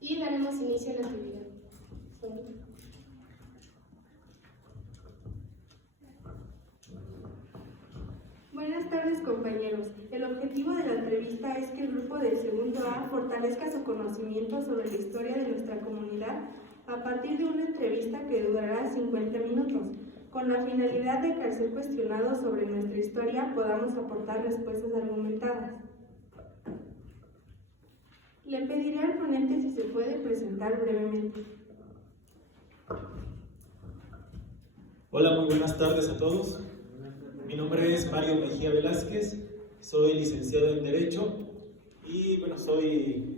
y daremos inicio a la actividad. Buenas tardes, compañeros. El objetivo de la entrevista es que el grupo del segundo A fortalezca su conocimiento sobre la historia de nuestra comunidad a partir de una entrevista que durará 50 minutos, con la finalidad de que al ser cuestionados sobre nuestra historia podamos aportar respuestas argumentadas. Le pediré al ponente si se puede presentar brevemente. Hola, muy buenas tardes a todos. Mi nombre es Mario Mejía Velázquez, soy licenciado en Derecho y bueno, soy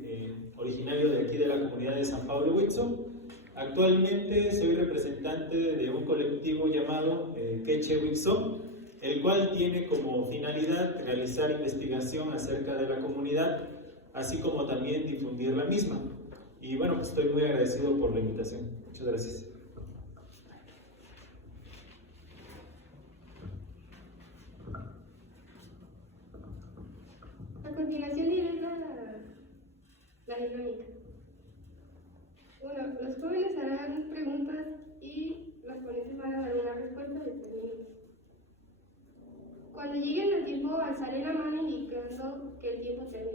originario de aquí de la comunidad de San Pablo Huitzo. Actualmente soy representante de un colectivo llamado Queche Huitzó, el cual tiene como finalidad realizar investigación acerca de la comunidad, así como también difundir la misma. Y bueno, pues estoy muy agradecido por la invitación. Muchas gracias. A continuación diré la dinámica. Bueno, los jóvenes harán preguntas y los ponentes van a dar una respuesta de 3 minutos. Cuando lleguen al tiempo, alzaré la mano indicando que el tiempo termina.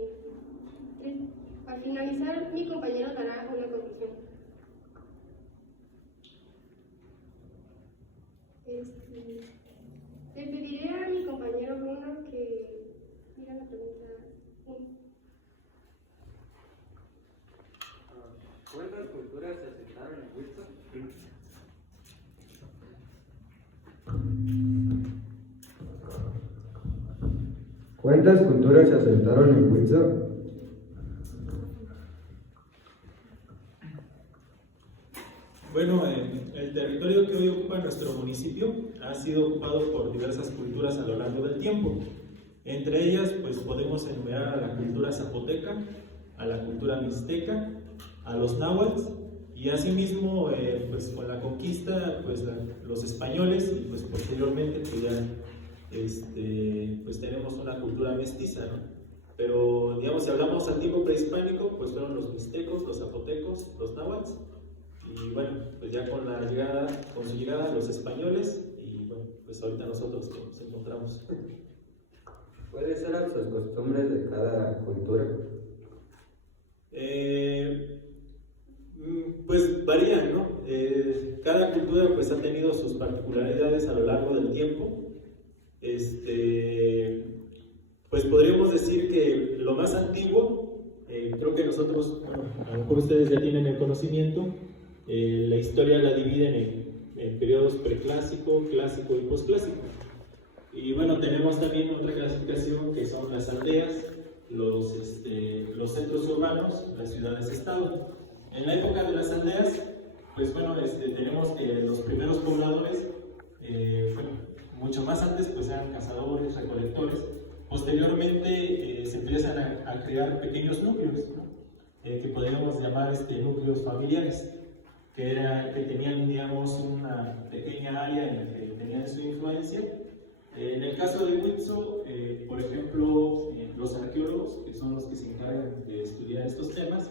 Al finalizar, mi compañero dará una conclusión. Le pediré a mi compañero Bruno que diga la pregunta 1. ¿Cuántas culturas se asentaron en Huitzo? ¿Cuántas culturas se asentaron en Huitzo? Bueno, el territorio que hoy ocupa nuestro municipio ha sido ocupado por diversas culturas a lo largo del tiempo. Entre ellas, pues podemos enumerar a la cultura zapoteca, a la cultura mixteca, a los náhuatl y asimismo, pues con la conquista, pues los españoles y pues posteriormente, pues ya, pues tenemos una cultura mestiza, ¿no? Pero digamos, si hablamos antiguo prehispánico, pues fueron los mixtecos, los zapotecos, los náhuatl. Y bueno, pues ya con su llegada los españoles y bueno, pues ahorita nosotros que nos encontramos. ¿Cuáles eran sus costumbres de cada cultura? Pues varían, ¿no? Cada cultura pues ha tenido sus particularidades a lo largo del tiempo. Pues podríamos decir que lo más antiguo, creo que nosotros, bueno, a lo mejor ustedes ya tienen el conocimiento. La historia la dividen en periodos preclásico, clásico y posclásico. Y bueno, tenemos también otra clasificación que son las aldeas, los centros urbanos, las ciudades-estado. En la época de las aldeas, pues bueno, tenemos que los primeros pobladores, bueno, mucho más antes, pues eran cazadores, recolectores. Posteriormente se empiezan a crear pequeños núcleos, ¿no? Que podríamos llamar núcleos familiares. Que tenían, digamos, una pequeña área en la que tenían su influencia. En el caso de Huitzo, por ejemplo, los arqueólogos, que son los que se encargan de estudiar estos temas,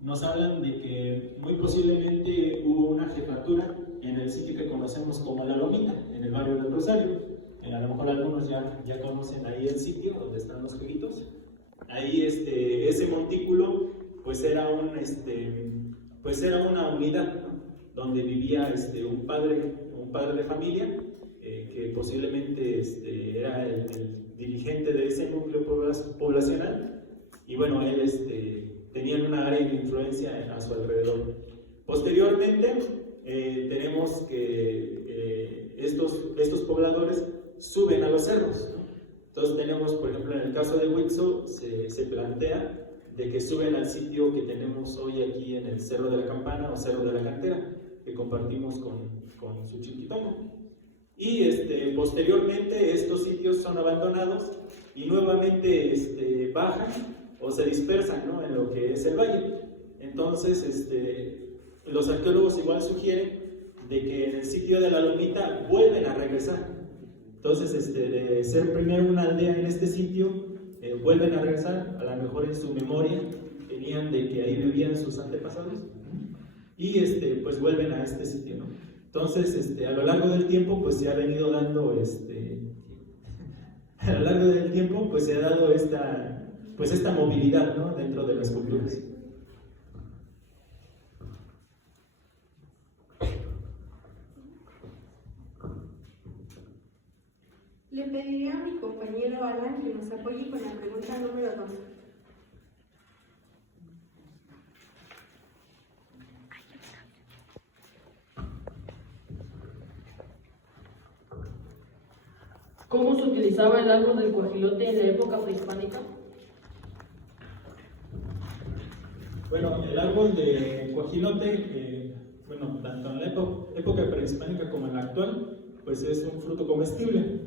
nos hablan de que muy posiblemente hubo una jefatura en el sitio que conocemos como La Lomita, en el barrio del Rosario. A lo mejor algunos ya conocen ahí el sitio donde están los jueguitos. Ahí ese montículo pues era una unidad, ¿no? Donde vivía un padre de familia que posiblemente era el dirigente de ese núcleo poblacional y bueno, él tenían una área de influencia a su alrededor. Posteriormente tenemos que estos pobladores suben a los cerros, ¿no? Entonces tenemos, por ejemplo, en el caso de Huitzo se plantea de que suben al sitio que tenemos hoy aquí en el Cerro de la Campana o Cerro de la Cantera, que compartimos con Suchiquitomo. Y posteriormente estos sitios son abandonados y nuevamente bajan o se dispersan, ¿no? En lo que es el valle. Entonces los arqueólogos igual sugieren de que en el sitio de La Lomita vuelven a regresar. Entonces de ser primero una aldea en este sitio, vuelven a regresar, a lo mejor en su memoria venían de que ahí vivían sus antepasados y pues vuelven a este sitio, ¿no? Entonces, a lo largo del tiempo, pues se ha venido dando, a lo largo del tiempo, pues se ha dado esta movilidad, ¿no? Dentro de las culturas. Le pediré a mi compañero Alan que nos apoye con la pregunta número 2. ¿Cómo se utilizaba el árbol del guajilote en la época prehispánica? Bueno, el árbol de guajilote, tanto en la época prehispánica como en la actual, pues es un fruto comestible.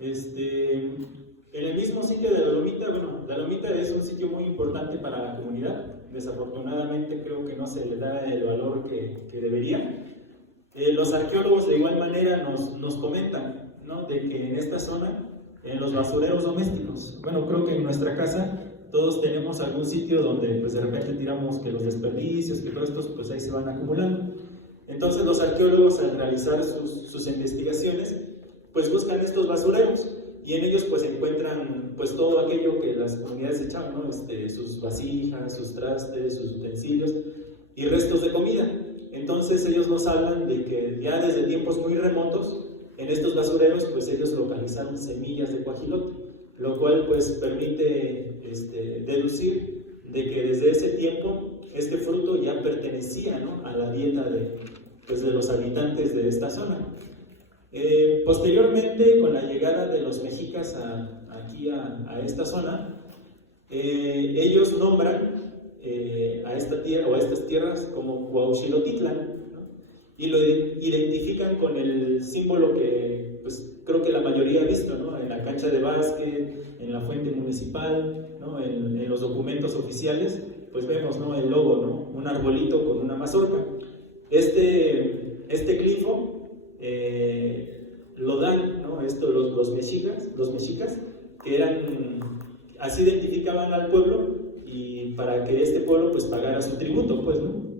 En el mismo sitio de Dalomita, Dalomita es un sitio muy importante para la comunidad. Desafortunadamente creo que no se le da el valor que debería. Los arqueólogos de igual manera nos comentan, ¿no?, de que en esta zona, en los basureros domésticos, creo que en nuestra casa todos tenemos algún sitio donde pues de repente tiramos que los desperdicios, que todos estos pues ahí se van acumulando. Entonces los arqueólogos, al realizar sus investigaciones, pues buscan estos basureros y en ellos pues encuentran pues todo aquello que las comunidades echaban, ¿no? Sus vasijas, sus trastes, sus utensilios y restos de comida. Entonces ellos nos hablan de que ya desde tiempos muy remotos en estos basureros pues ellos localizaron semillas de guajilote, lo cual pues permite deducir de que desde ese tiempo este fruto ya pertenecía, ¿no?, a la dieta de los habitantes de esta zona. Posteriormente, con la llegada de los mexicas aquí a esta zona, ellos nombran a esta tierra o a estas tierras como Cuauhxilotitlan, ¿no?, y lo identifican con el símbolo que pues creo que la mayoría ha visto, ¿no?, en la cancha de básquet, en la fuente municipal, ¿no?, en los documentos oficiales, pues vemos, ¿no?, el logo, ¿no?, un arbolito con una mazorca. Este glifo lo dan, ¿no?, los mexicas, que así identificaban al pueblo y para que este pueblo pues pagara su tributo, pues, ¿no?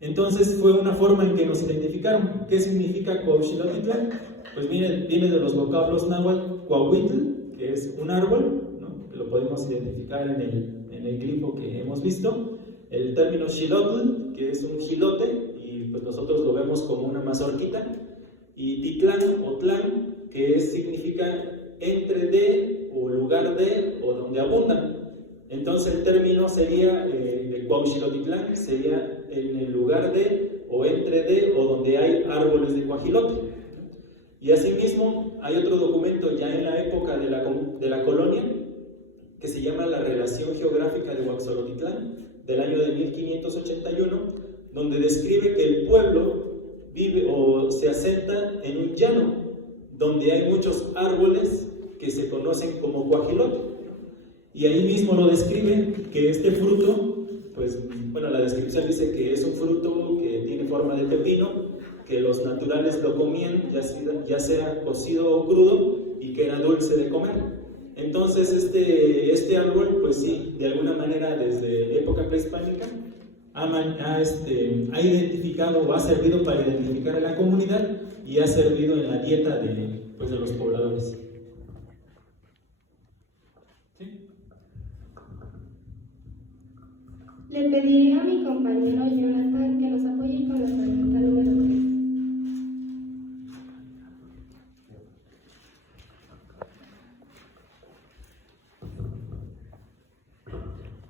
Entonces fue una forma en que nos identificaron. ¿Qué significa Cuauhxilotitlan? Pues viene de los vocablos náhuatl, Cuauhitl, que es un árbol, ¿no?, que lo podemos identificar en el glifo que hemos visto. El término xilotl, que es un jilote, y pues nosotros lo vemos como una mazorquita. Y titlán o tlán, que significa entre de, o lugar de, o donde abundan. Entonces el término sería, de Cuauhxilotitlán, sería en el lugar de, o entre de, o donde hay árboles de guajilote. Y asimismo, hay otro documento ya en la época de la colonia, que se llama la Relación Geográfica de Huaxolotitlán, del año de 1581, donde describe que el pueblo vive o se asenta en un llano, donde hay muchos árboles que se conocen como guajilote. Y ahí mismo lo describe que este fruto, pues, la descripción dice que es un fruto que tiene forma de pepino, que los naturales lo comían, ya sea cocido o crudo, y que era dulce de comer. Entonces este árbol, pues sí, de alguna manera desde época prehispánica ha identificado o ha servido para identificar a la comunidad y ha servido en la dieta de los pobladores. ¿Sí? Le pediré a mi compañero Jonathan que nos apoye con la pregunta número 3.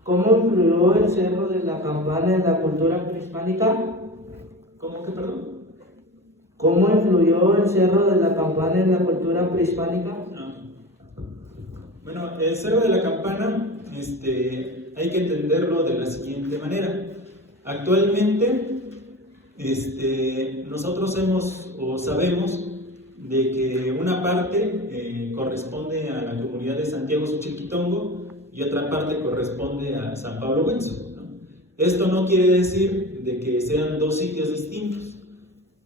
¿Cómo influyó el Cerro de la Campana en la cultura prehispánica? ¿Cómo que, perdón? ¿Cómo influyó el Cerro de la Campana en la cultura prehispánica? Bueno, el Cerro de la Campana, hay que entenderlo de la siguiente manera. Actualmente, nosotros sabemos de que una parte corresponde a la comunidad de Santiago Xochilquitongo y otra parte corresponde a San Pablo Huenzo, ¿no? Esto no quiere decir de que sean dos sitios distintos,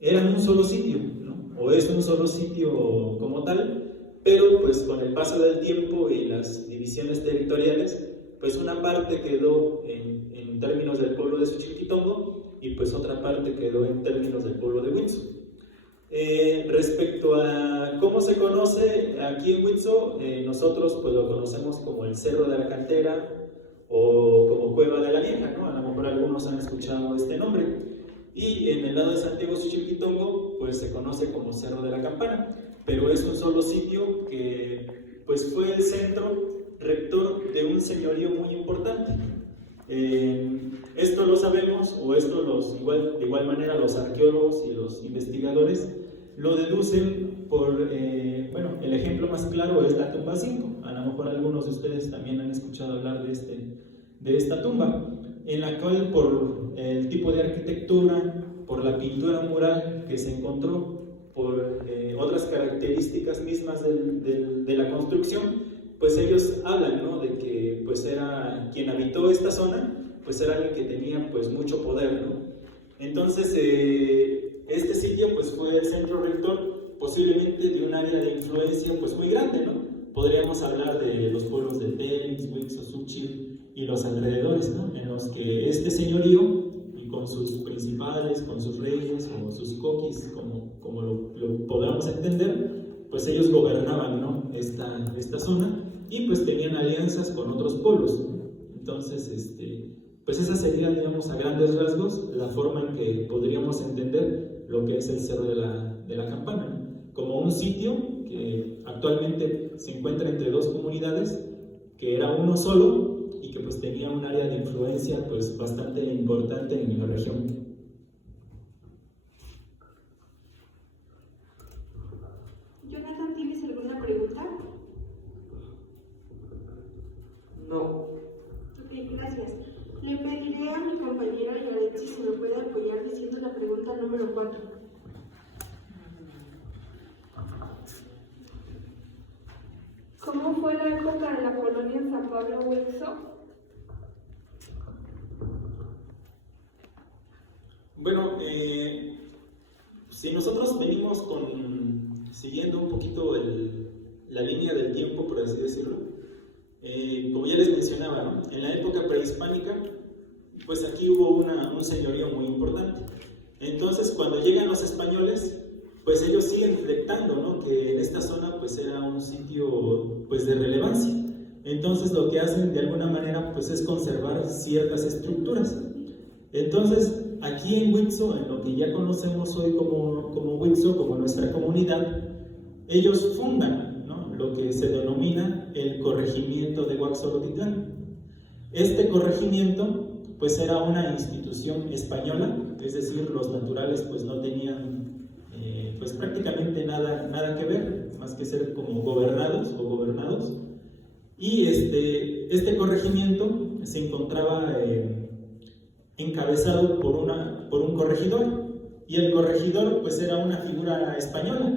eran un solo sitio, ¿no? O es un solo sitio como tal, pero pues con el paso del tiempo y las divisiones territoriales, pues una parte quedó en términos del pueblo de Xochilquitongo y pues otra parte quedó en términos del pueblo de Huitzo. Respecto a cómo se conoce aquí en Huitzo, nosotros pues lo conocemos como el Cerro de la Cantera o como Cueva de la Vieja, ¿no? A lo mejor algunos han escuchado este nombre. Y en el lado de Santiago Xochilquitongo pues se conoce como Cerro de la Campana, pero es un solo sitio que pues fue el centro rector de un señorío muy importante. Esto lo sabemos, o esto de igual manera los arqueólogos y los investigadores lo deducen por, bueno, el ejemplo más claro es la tumba 5. A lo mejor algunos de ustedes también han escuchado hablar de esta tumba, en la cual por el tipo de arquitectura, por la pintura mural que se encontró, por otras características mismas de la construcción, pues ellos hablan, ¿no?, de que pues era quien habitó esta zona, pues era alguien que tenía pues mucho poder, ¿no? Entonces este sitio pues fue el centro rector posiblemente de un área de influencia pues muy grande, ¿no? Podríamos hablar de los pueblos de Telix, Huitzo, Xúchitl y los alrededores, ¿no?, en los que este señorío, y con sus principales, con sus reyes o sus coquis, como lo podamos entender, pues ellos gobernaban, ¿no?, esta zona, y pues tenían alianzas con otros pueblos, ¿no? Entonces, pues esa sería, digamos, a grandes rasgos, la forma en que podríamos entender lo que es el Cerro de la Campana, ¿no?, como un sitio que actualmente se encuentra entre dos comunidades, que era uno solo y que pues tenía un área de influencia pues bastante importante en la región. Jonathan, ¿tienes alguna pregunta? No. Ok, gracias. Le pediré a mi compañero Yaret si se me puede apoyar diciendo la pregunta número 4. ¿Cómo fue la época de la colonia en San Pablo Huitzo? Bueno, si nosotros venimos siguiendo un poquito la línea del tiempo, por así decirlo, como ya les mencionaba, ¿no?, en la época prehispánica, pues aquí hubo un señorío muy importante. Entonces, cuando llegan los españoles, pues ellos siguen detectando, ¿no?, que en esta zona pues era un sitio pues de relevancia. Entonces lo que hacen de alguna manera pues es conservar ciertas estructuras. Entonces aquí en Huitzo, en lo que ya conocemos hoy como Huitzo, como nuestra comunidad, ellos fundan, ¿no?, lo que se denomina el corregimiento de Huaxolotitlán. Este corregimiento pues era una institución española, es decir, los naturales pues no tenían pues prácticamente nada que ver, más que ser como gobernados. Y este corregimiento se encontraba encabezado por un corregidor, y el corregidor pues era una figura española,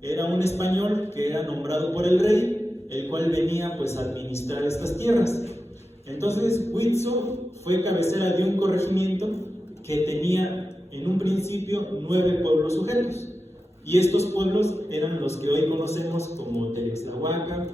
era un español que era nombrado por el rey, el cual venía pues a administrar estas tierras. Entonces Huitzo fue cabecera de un corregimiento que tenía en un principio 9 pueblos sujetos. Y estos pueblos eran los que hoy conocemos como Telixtlahuaca,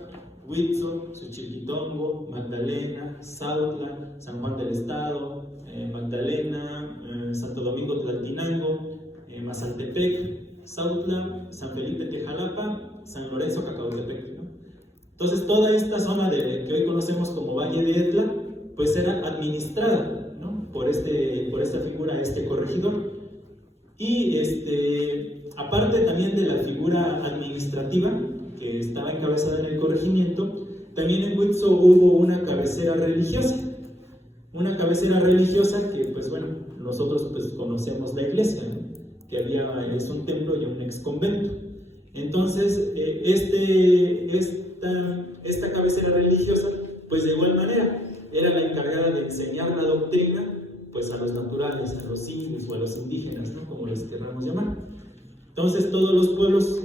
Huitzo, Xochilquitongo, Magdalena, Zautla, San Juan del Estado, Magdalena, Santo Domingo Tlaltinango, Mazaltepec, Zautla, San Felipe Tejalapa, San Lorenzo Cacautepec, ¿no? Entonces toda esta zona que hoy conocemos como Valle de Etla, pues era administrada, ¿no?, por esta figura, este corregidor. Y aparte también de la figura administrativa que estaba encabezada en el corregimiento, también en Huitzo hubo una cabecera religiosa que pues bueno, nosotros pues conocemos la iglesia, ¿no?, que es un templo y un ex convento. Entonces esta cabecera religiosa pues de igual manera era la encargada de enseñar la doctrina pues a los naturales, a los indios o a los indígenas, ¿no?, como les queramos llamar. Entonces todos los pueblos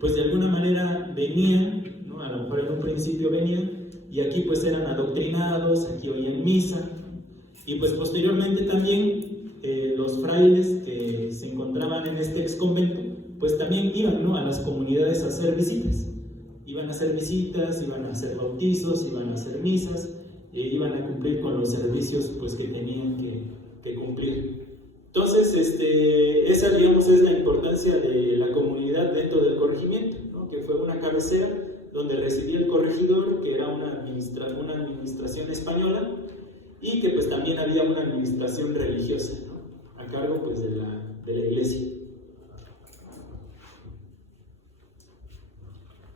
pues de alguna manera venían, ¿no?, a lo mejor en un principio venían, y aquí pues eran adoctrinados, aquí oían misa, y pues posteriormente también los frailes que se encontraban en este ex convento pues también iban, ¿no?, a las comunidades a hacer visitas. Iban a hacer bautizos, iban a hacer misas, iban a cumplir con los servicios pues, que tenían que cumplir. Entonces, esa digamos es la importancia de la comunidad dentro del corregimiento, ¿no? Que fue una cabecera donde residía el corregidor, que era una administración española, y que pues también había una administración religiosa, ¿no? A cargo pues de la iglesia.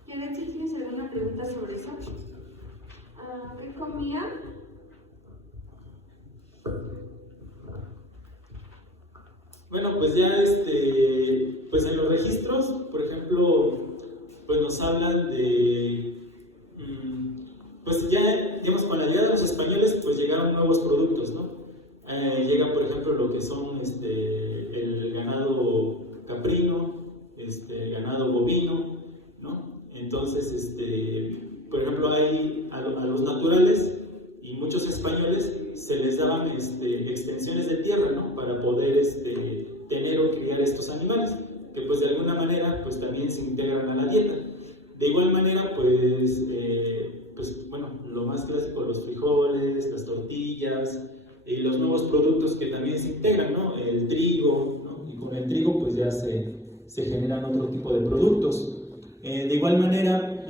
Janet, ¿sí tienes alguna pregunta sobre eso? ¿Qué comían? Bueno, pues ya pues en los registros, por ejemplo, pues nos hablan de, pues ya, digamos, con la llegada de los españoles, pues llegaron nuevos productos, ¿no? Llega, por ejemplo, lo que son el ganado caprino, ganado bovino, ¿no? Entonces, por ejemplo, hay a los naturales y muchos españoles se les daban extensiones de tierra, ¿no? Para poder tener o criar estos animales, que pues de alguna manera pues también se integran a la dieta. De igual manera, pues bueno, lo más clásico, los frijoles, las tortillas y los nuevos productos que también se integran, ¿no? El trigo, ¿no? Y con el trigo pues ya se generan otro tipo de productos. De igual manera,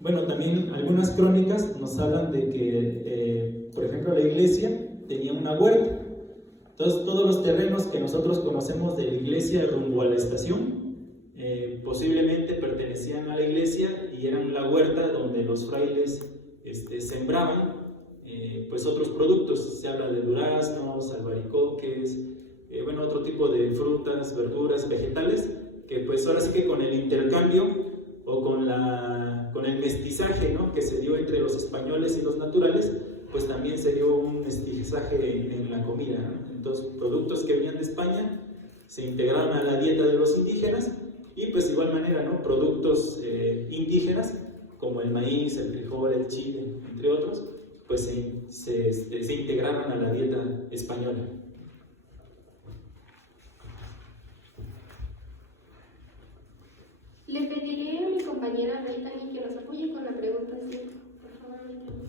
bueno, también algunas crónicas nos hablan de que, por ejemplo, la iglesia tenía una huerta. Entonces, todos los terrenos que nosotros conocemos de la iglesia rumbo a la estación, posiblemente pertenecían a la iglesia y eran la huerta donde los frailes sembraban pues otros productos. Se habla de duraznos, albaricoques, bueno, otro tipo de frutas, verduras, vegetales, que pues ahora sí que con el intercambio o con el mestizaje, ¿no? Que se dio entre los españoles y los naturales, pues también se dio un mestizaje en la comida, ¿no? Entonces, productos que venían de España se integraron a la dieta de los indígenas y pues de igual manera, ¿no? Productos indígenas como el maíz, el frijol, el chile, entre otros, pues se integraron a la dieta española. Le pediré a mi compañera Brittany que nos apoye con la pregunta 5. Por favor, Brittany.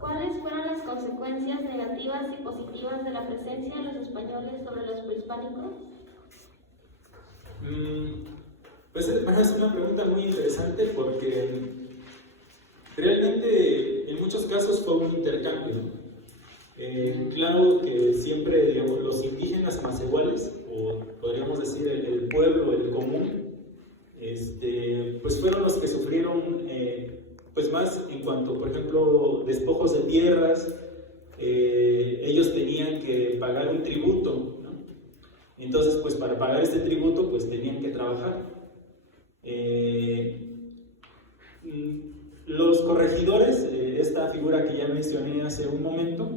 ¿Cuáles fueron las consecuencias negativas y positivas de la presencia de los españoles sobre los prehispánicos? Pues bueno, es una pregunta muy interesante porque realmente en muchos casos fue un intercambio. Claro que siempre, digamos, los indígenas macehuales, o podríamos decir el pueblo, el común, pues fueron los que sufrieron pues más en cuanto, por ejemplo, despojos de tierras. Ellos tenían que pagar un tributo, ¿no? Entonces, pues para pagar este tributo, pues tenían que trabajar. Los corregidores, esta figura que ya mencioné hace un momento,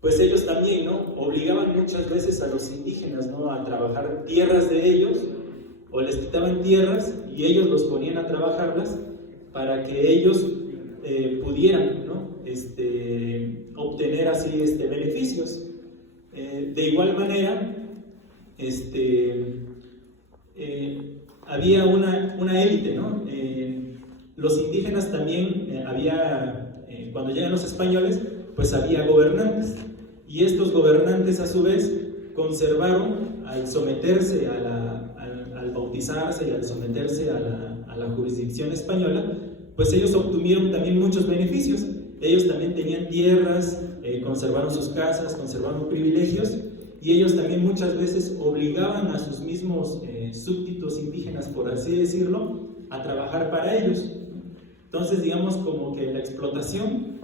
pues ellos también, ¿no? Obligaban muchas veces a los indígenas, ¿no? A trabajar tierras de ellos, o les quitaban tierras y ellos los ponían a trabajarlas para que ellos pudieran, ¿no? Obtener así beneficios. De igual manera, había una élite, ¿no? Los indígenas también cuando llegan los españoles, pues había gobernantes, y estos gobernantes a su vez conservaron, al someterse al bautizarse y al someterse a la jurisdicción española, pues ellos obtuvieron también muchos beneficios. Ellos también tenían tierras, conservaron sus casas, conservaron privilegios, y ellos también muchas veces obligaban a sus mismos súbditos indígenas, por así decirlo, a trabajar para ellos. Entonces, digamos como que la explotación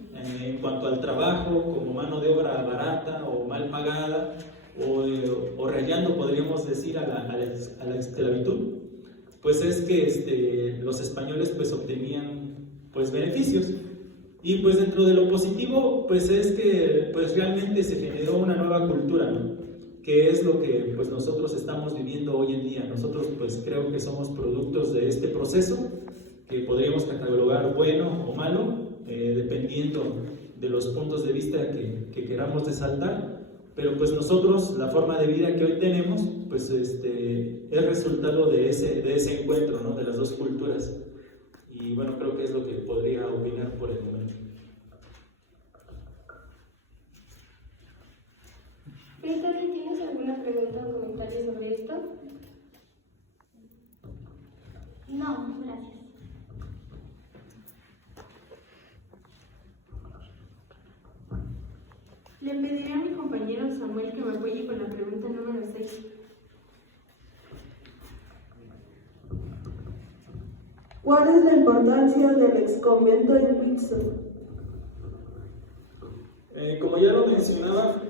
en cuanto al trabajo, como mano de obra barata o mal pagada, o rayando, podríamos decir, a la esclavitud, pues es que los españoles pues obtenían pues beneficios. Y pues dentro de lo positivo, pues es que pues realmente se generó una nueva cultura, ¿no? Que es lo que pues nosotros estamos viviendo hoy en día. Nosotros pues creo que somos productos de este proceso, que podríamos catalogar bueno o malo, dependiendo de los puntos de vista que queramos resaltar. Pero pues nosotros, la forma de vida que hoy tenemos, pues es resultado de ese encuentro, ¿no? De las dos culturas. Y bueno, creo que es lo que podría opinar por el momento. Natalia, ¿tienes alguna pregunta o comentario sobre esto? No, gracias. Le pediré a mi compañero Samuel que me apoye con la pregunta número 6. ¿Cuál es la importancia del exconvento de Huitzil? Como ya lo mencionaba,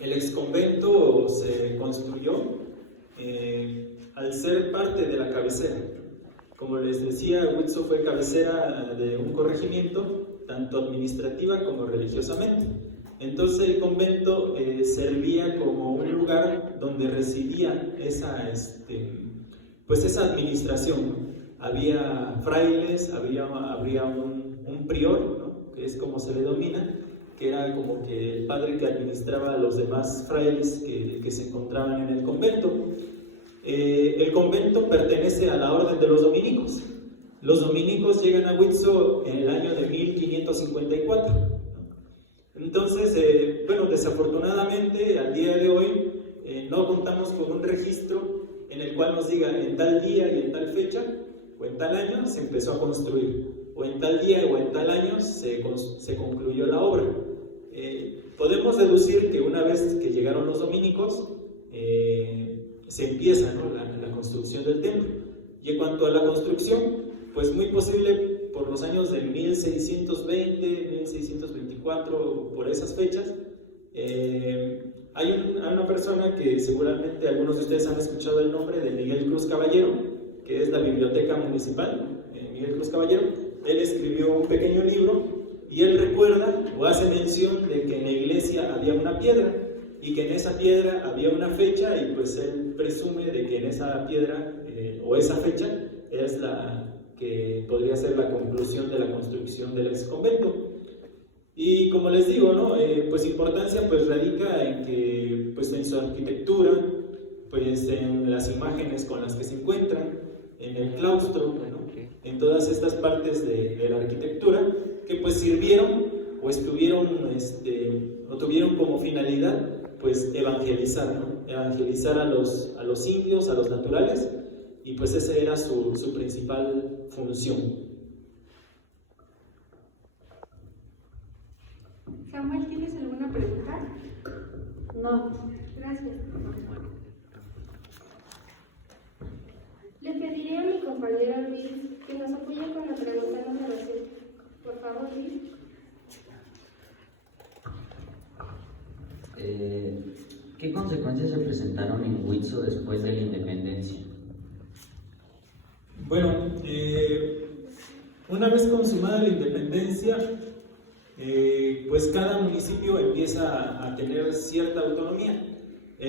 el exconvento se construyó al ser parte de la cabecera. Como les decía, Huitzil fue cabecera de un corregimiento, tanto administrativa como religiosamente. Entonces el convento servía como un lugar donde residía esa administración. Había frailes, habría un prior, ¿no? Que es como se le denomina, que era como que el padre que administraba a los demás frailes que se encontraban en el convento. El convento pertenece a la orden de los dominicos. Los dominicos llegan a Huitzil en el año de 1554. Entonces, desafortunadamente, al día de hoy, no contamos con un registro en el cual nos diga en tal día y en tal fecha, o en tal año se empezó a construir, o en tal día o en tal año se concluyó la obra. Podemos deducir que una vez que llegaron los dominicos, se empieza, ¿no?, la construcción del templo. Y en cuanto a la construcción, pues muy posible por los años de 1620, 1624, por esas fechas, hay una persona que seguramente algunos de ustedes han escuchado el nombre de Miguel Cruz Caballero, que es la biblioteca municipal. Miguel Cruz Caballero, él escribió un pequeño libro y él recuerda o hace mención de que en la iglesia había una piedra y que en esa piedra había una fecha, y pues él presume de que en esa piedra o esa fecha es la que podría ser la conclusión de la construcción del exconvento. Y como les digo, ¿no? Pues importancia pues radica en que pues en su arquitectura, pues en las imágenes con las que se encuentran, en el claustro, ¿no?, en todas estas partes de la arquitectura que pues sirvieron o estuvieron o tuvieron como finalidad pues evangelizar, ¿no? Evangelizar a los indios, a los naturales, y pues esa era su principal función. Samuel, ¿tienes alguna pregunta? No. Gracias. Le pediré a mi compañero Luis que nos apoye con la pregunta número 7. Por favor, Luis. ¿Qué consecuencias se presentaron en Huitzil después de la independencia? Bueno, una vez consumada la independencia, pues cada municipio empieza a tener cierta autonomía.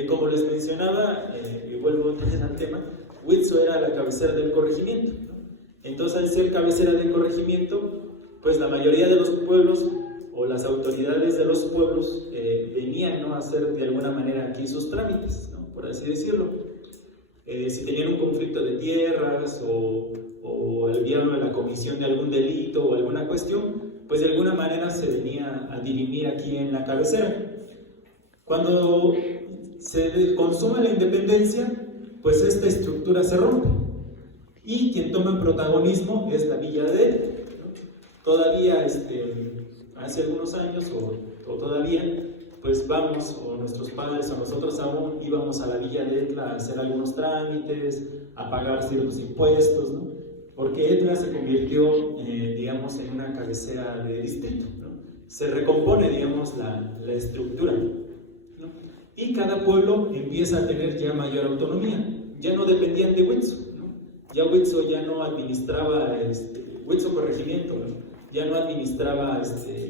Como les mencionaba, y vuelvo otra vez al tema, Huitzil era la cabecera del corregimiento, ¿no? Entonces, al ser cabecera del corregimiento, pues la mayoría de los pueblos o las autoridades de los pueblos venían, ¿no?, a hacer de alguna manera aquí sus trámites, ¿no?, por así decirlo. Si tenían un conflicto de tierras o había la comisión de algún delito o alguna cuestión, pues de alguna manera se venía a dirimir aquí en la cabecera. Cuando se consuma la independencia, pues esta estructura se rompe y quien toma protagonismo es la Villa de Etla, ¿no? Todavía hace algunos años o todavía pues vamos, o nuestros padres o nosotros aún íbamos a la Villa de Etla a hacer algunos trámites, a pagar ciertos impuestos, ¿no? Porque Etla se convirtió, digamos, en una cabecera de distrito, ¿no? Se recompone, digamos, la estructura, ¿no? Y cada pueblo empieza a tener ya mayor autonomía, ya no dependían de Huitzil, ¿no? Ya Huitzil ya no administraba, Huitzil corregimiento, ¿no?, ya no administraba,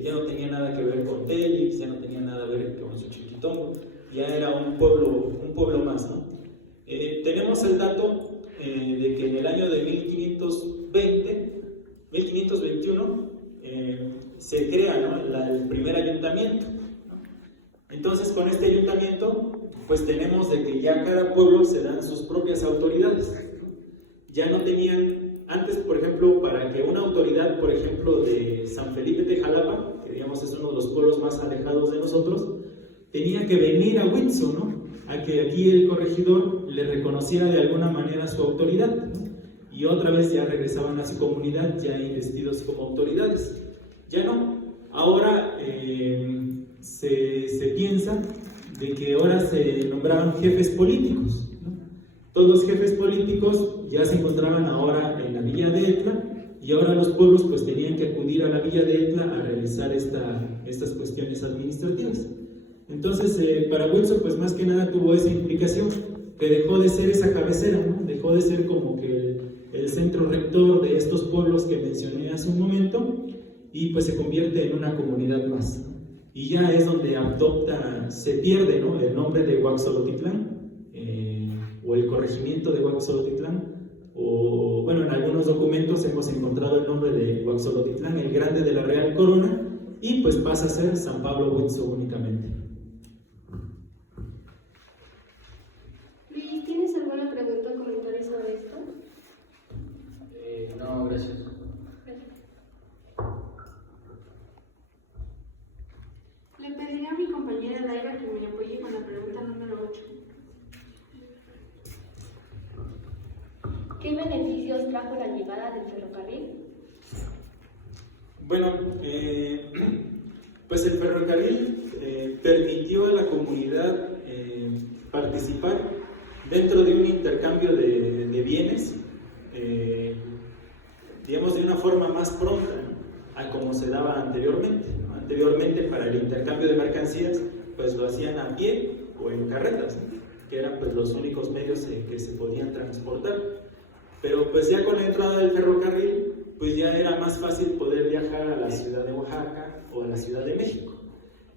ya no tenía nada que ver con Télix, ya no tenía nada que ver con Xochiquitongo, ya era un pueblo más, ¿no? Tenemos el dato de que en el año de 1521 se crea, ¿no?, el primer ayuntamiento, ¿no? Entonces, con este ayuntamiento, pues tenemos de que ya cada pueblo se dan sus propias autoridades, ¿no? Ya no tenían antes, por ejemplo, para que una autoridad, por ejemplo, de San Felipe de Jalapa, que digamos es uno de los pueblos más alejados de nosotros, tenía que venir a Huitzo, ¿no? A que aquí el corregidor le reconociera de alguna manera su autoridad, ¿no? Y otra vez ya regresaban a su comunidad ya investidos como autoridades. Ya no. Ahora se piensa de que ahora se nombraban jefes políticos, ¿no? Todos los jefes políticos ya se encontraban ahora en la villa de Etla, y ahora los pueblos pues tenían que acudir a la villa de Etla a realizar estas cuestiones administrativas. Entonces para Huitzo pues más que nada tuvo esa implicación, que dejó de ser esa cabecera, ¿no? Dejó de ser como que el centro rector de estos pueblos que mencioné hace un momento, y pues se convierte en una comunidad más, ¿no? Y ya es donde se pierde, ¿no? El nombre de Huaxolotitlán, o el corregimiento de Huaxolotitlán, o bueno, en algunos documentos hemos encontrado el nombre de Huaxolotitlán, el Grande de la Real Corona, y pues pasa a ser San Pablo Huitzo únicamente. Luis, ¿tienes alguna pregunta o comentario sobre esto? No, gracias. Le pediré a mi compañera Daiva que me apoye con la pregunta número 8. ¿Qué beneficios trajo la llegada del ferrocarril? Bueno, pues el ferrocarril permitió a la comunidad participar dentro de un intercambio de bienes, digamos de una forma más pronta, ¿no? A como se daba anteriormente, ¿no? Anteriormente para el intercambio de mercancías pues lo hacían a pie o en carretas, ¿no? Que eran pues los únicos medios que se podían transportar. Pero pues ya con la entrada del ferrocarril pues ya era más fácil poder viajar a la ciudad de Oaxaca o a la Ciudad de México.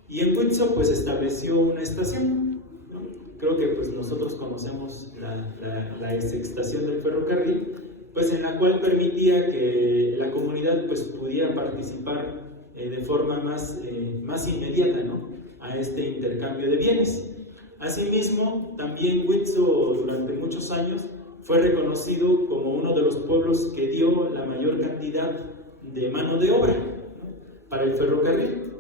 Y en Huitzo pues estableció una estación, ¿no? Creo que pues nosotros conocemos la estación del ferrocarril, pues en la cual permitía que la comunidad pues pudiera participar de forma más inmediata, ¿no? A este intercambio de bienes. Asimismo, también Huitzo durante muchos años fue reconocido como uno de los pueblos que dio la mayor cantidad de mano de obra, ¿no? Para el ferrocarril.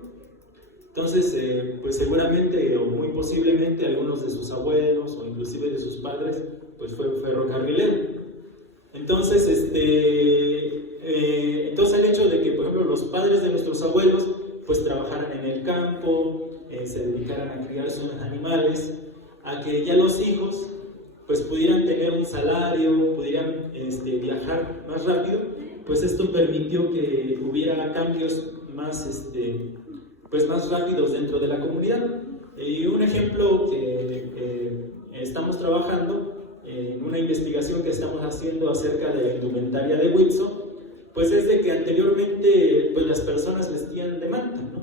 Entonces, pues seguramente o muy posiblemente algunos de sus abuelos o inclusive de sus padres, pues fue ferrocarrilero. Entonces, entonces el hecho de que, por ejemplo, los padres de nuestros abuelos, pues trabajaran en el campo, se dedicaran a criar sus animales, a que ya los hijos pues pudieran tener un salario, pudieran viajar más rápido, pues esto permitió que hubiera cambios más, pues más rápidos dentro de la comunidad. Y un ejemplo que estamos trabajando en una investigación que estamos haciendo acerca de la indumentaria de Huitzo, pues es de que anteriormente pues las personas vestían de manta, ¿no?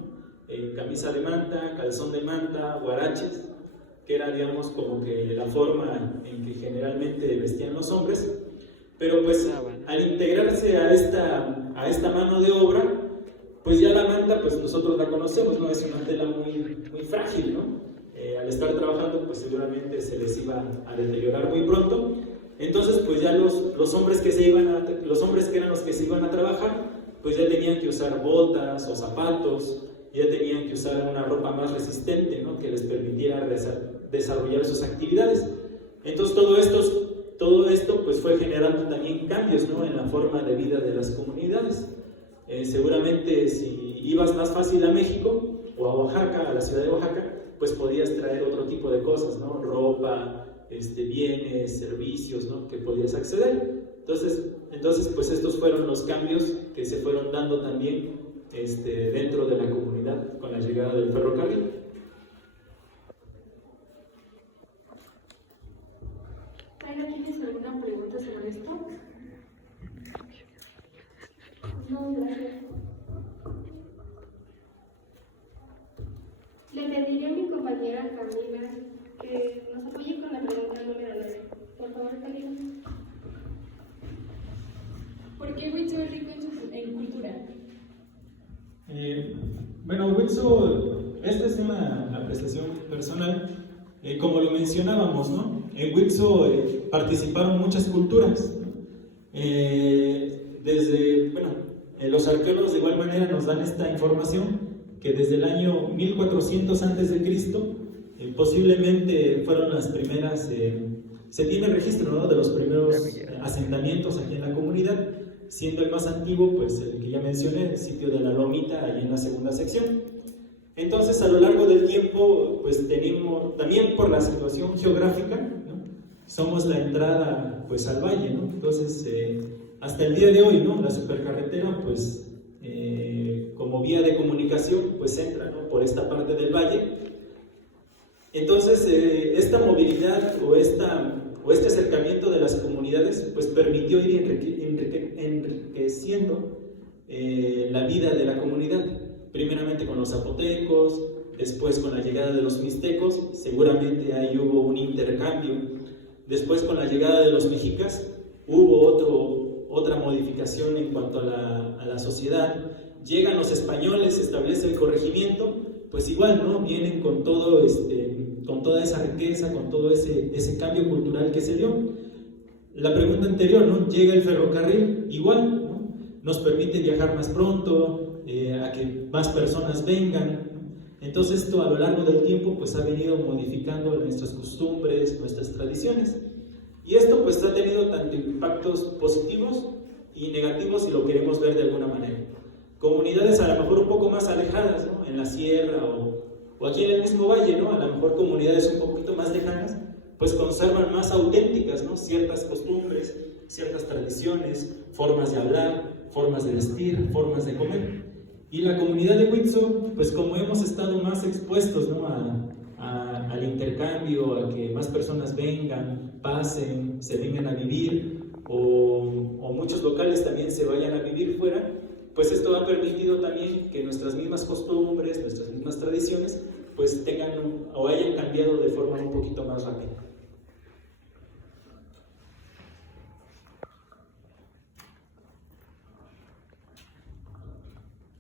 Camisa de manta, calzón de manta, huaraches, que era, digamos, como que la forma en que generalmente vestían los hombres, pero pues al integrarse a esta mano de obra, pues ya la manta, pues nosotros la conocemos, ¿no? Es una tela muy frágil, ¿no? Al estar trabajando, pues seguramente se les iba a deteriorar muy pronto. Entonces, pues ya los hombres que eran los que se iban a trabajar, pues ya tenían que usar botas o zapatos, ya tenían que usar una ropa más resistente, ¿no? Que les permitiera desarrollar sus actividades. Entonces todo esto pues fue generando también cambios, ¿no? En la forma de vida de las comunidades. Seguramente si ibas más fácil a México o a Oaxaca, a la ciudad de Oaxaca, pues podías traer otro tipo de cosas, ¿no? Ropa, bienes, servicios, ¿no? Que podías acceder. Entonces pues estos fueron los cambios que se fueron dando también dentro de la comunidad con la llegada del ferrocarril. ¿Tienes alguna pregunta sobre esto? No, gracias. Le pediría a mi compañera Camila que nos apoye con la pregunta número 9. Por favor, Camila. ¿Por qué Huitzo es rico en cultura? Bueno, Huitzo, esta es una apreciación personal, como lo mencionábamos, ¿no? En Huitzo participaron muchas culturas, ¿no? Los arqueólogos de igual manera nos dan esta información que desde el año 1400 a.C., posiblemente fueron las primeras, se tiene registro, ¿no?, de los primeros asentamientos aquí en la comunidad, siendo el más antiguo, pues el que ya mencioné, el sitio de la Lomita, ahí en la segunda sección. Entonces, a lo largo del tiempo, pues tenemos, también por la situación geográfica, ¿no?, somos la entrada, pues, al valle, ¿no? Entonces, hasta el día de hoy, ¿no?, la supercarretera, pues, como vía de comunicación, pues entra, ¿no?, por esta parte del valle. Entonces, esta movilidad o este acercamiento de las comunidades, pues permitió ir enriqueciendo la vida de la comunidad, primeramente con los zapotecos, después con la llegada de los mixtecos, seguramente ahí hubo un intercambio, después con la llegada de los mexicas, hubo otra modificación en cuanto a la sociedad. Llegan los españoles, se establece el corregimiento, pues igual, ¿no?, vienen con todo con toda esa riqueza, con todo ese cambio cultural que se dio. La pregunta anterior, ¿no?, llega el ferrocarril, igual, ¿no?, nos permite viajar más pronto, a que más personas vengan. Entonces esto a lo largo del tiempo pues ha venido modificando nuestras costumbres, nuestras tradiciones. Y esto pues ha tenido tanto impactos positivos y negativos, si lo queremos ver de alguna manera. Comunidades a lo mejor un poco más alejadas, ¿no?, en la sierra o aquí en el mismo valle, ¿no?, a lo mejor comunidades un poquito más lejanas, pues conservan más auténticas, ¿no?, ciertas costumbres, ciertas tradiciones, formas de hablar, formas de vestir, formas de comer. Y la comunidad de Huitzó, pues como hemos estado más expuestos, ¿no?, al intercambio, a que más personas vengan, pasen, se vengan a vivir, o muchos locales también se vayan a vivir fuera, pues esto ha permitido también que nuestras mismas costumbres, nuestras mismas tradiciones, pues tengan o hayan cambiado de forma un poquito más rápida.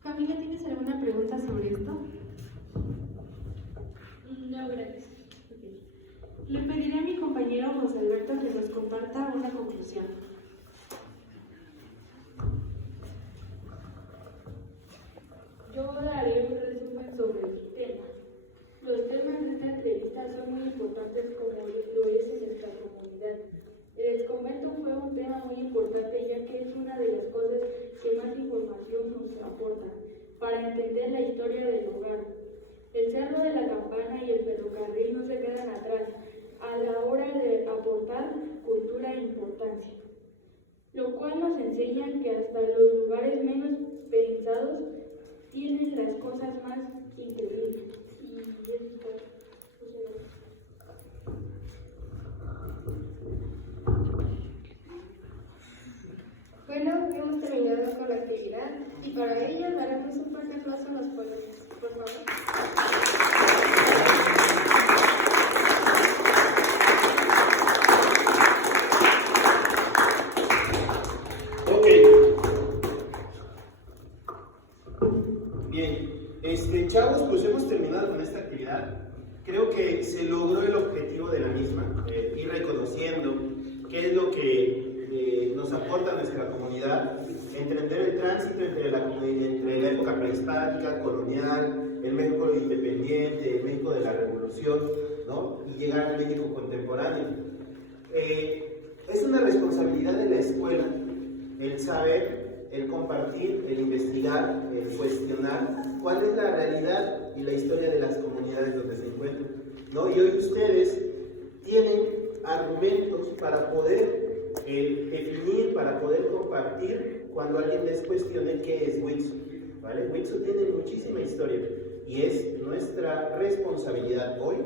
Camila, ¿tienes alguna pregunta sobre esto? No, gracias. Le pediré a mi compañero José Alberto que nos comparta una conclusión. Yo daré un resumen sobre el tema. Los temas de esta entrevista son muy importantes como lo es en nuestra comunidad. El exconvento fue un tema muy importante ya que es una de las cosas que más información nos aporta para entender la historia del lugar. El Cerro de la Campana y el ferrocarril no se quedan atrás a la hora de aportar cultura e importancia, lo cual nos enseña que hasta los lugares menos pensados tienen las cosas más increíbles. Bueno, hemos terminado con la actividad y para ello daremos un fuerte aplauso a los ponentes, por favor. Bien, chavos, pues hemos terminado con esta actividad. Creo que se logró el objetivo de la misma, ir reconociendo qué es lo que nos aporta nuestra comunidad, entender el tránsito entre la época prehispánica, colonial, el México independiente, el México de la Revolución, ¿no?, y llegar al México contemporáneo. Es una responsabilidad de la escuela el saber, el compartir, el investigar, el cuestionar cuál es la realidad y la historia de las comunidades donde se encuentran, ¿no? Y hoy ustedes tienen argumentos para poder definir, para poder compartir cuando alguien les cuestione qué es Huitzó, ¿vale? Huitzó tiene muchísima historia y es nuestra responsabilidad hoy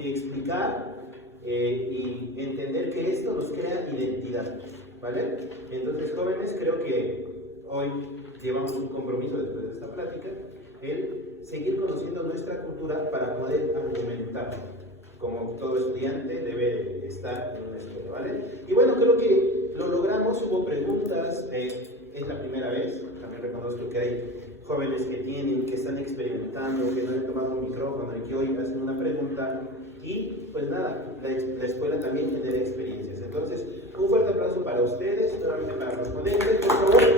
explicar y entender que esto nos crea identidad, ¿vale? Entonces, jóvenes, creo que hoy llevamos un compromiso después de esta plática, el seguir conociendo nuestra cultura para poder argumentar, como todo estudiante debe estar en una escuela, ¿vale? Y bueno, creo que lo logramos, hubo preguntas, es la primera vez, también reconozco que hay jóvenes que están experimentando, que no han tomado un micrófono y que hoy hacen una pregunta, y pues nada, la escuela también genera experiencias. Entonces, un fuerte aplauso para ustedes, nuevamente para los ponentes, por favor.